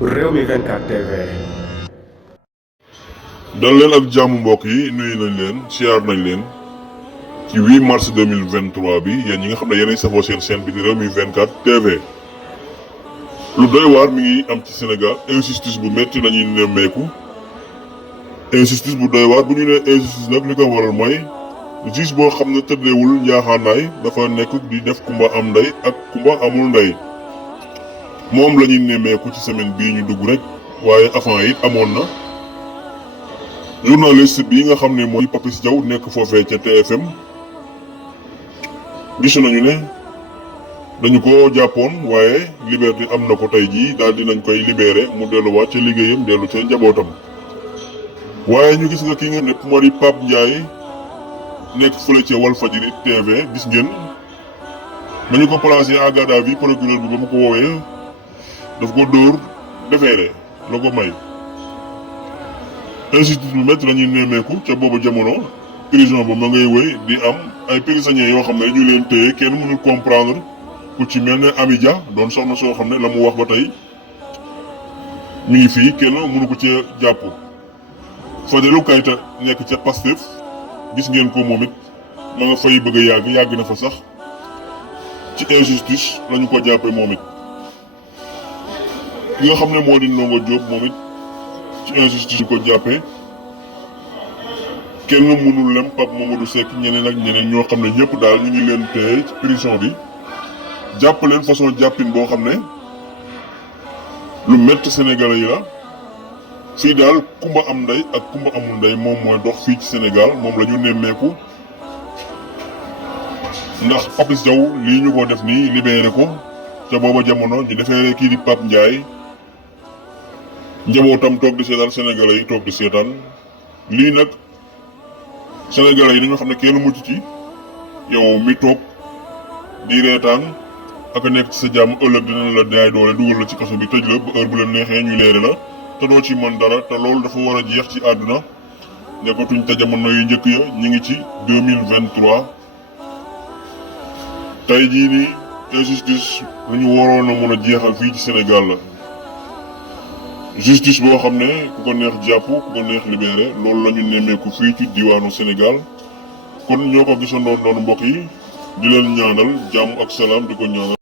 Rewmi 24 TV. dal leen ak jàmm mbokk yi nuyu nañ leen siyaar nañ leen ci 8 mars 2023 bi yéen ñi nga xam ne yéenay safoo seen chaîne bi di Rewmi 24 TV. lu doy waar mi ngi am ci Sénégal injustice bu métti lañuy nemmeeku injustice bu doy waar bu ñu nee injustice nag li ko waral mooy juge boo xam ne tëddeewul njaaxaanaay dafa nekk di def kumba am ndey ak kumba amul ndey moom la ñuy nemmeeku ci semaine bii ñu dugg rek waaye avant it amoon na. journaliste bii nga xam ne mooy Papis Diaw nekk foofee ca TFM gis nañu ne dañu ko jàppoon waaye liberté am na ko tey jii daal dinañ koy libéré mu delluwaat ca liggéeyam dellu ca njabootam. waaye ñu gis nga ki nga ne moo di Pape Ndiaye nekk fële ca Walfadjri TV gis ngeen ba ñu ko placé en garde à vue procureur bi ba mu ko woowee daf ko dóor defeere la ko may. injustice bu métti la ñuy nemmeeku ca boobu jamono prison ba ma ngay wéy di am ay prisonniers yoo xam ne ñu leen téye kenn mënul comprendre ku ci mel ne Amidia doon soxna soo xam ne la mu wax ba tey mi ngi fii kenn mënu ko ca jàpp. Fadilou Keita nekk ca Pastef gis ngeen ko moom it ma nga fay bëgg a yàgg na fa sax ci injustice la ñu ko jàppee moom it. ki nga xam ne moo di Ndongo Diop moom it ci injustice ko jàppee kenn mënul lem Pape Mamadou Seck ñeneen ak ñeneen ñoo xam ne ñëpp daal ñu ngi leen téye ci prison bi jàpp leen façon jàppin boo xam ne lu métti Sénégalais yi la. fii daal kumba am ndey ak kumba amul ndey moom mooy dox fii ci Sénégal moom la ñu nemmeeku ndax Papis Diaw lii ñu ko def nii libéré ko ca booba jamono ñu defee kii di Pape Ndiaye njabootam toog di seetaan Sénégalais yi toog di seetaan lii nag Sénégalais yi dañoo xam ne kenn mucc ci yow mi toog di reetaan ak a nekk ci sa jàmm ëllëg dina la daay doole dugal la ci kaso bi tëj la ba heure bu leen neexee ñu leere la te doo ci mën dara te loolu dafa war a jeex ci àdduna nekkatuñ te jamono yu njëkk ya ñu ngi ci 2023 tey jii nii injustice lu ñu waroon a mën a jeexal fii ci Sénégal la. justice boo xam ne ku ko neex jàpp ku ko neex libéré loolu la ñu nemmeeku fii ci diwaanu Sénégal kon ñoo ko gisandoo noonu mbokk yi di leen ñaanal jàmm ak salaam di ko ñaanal.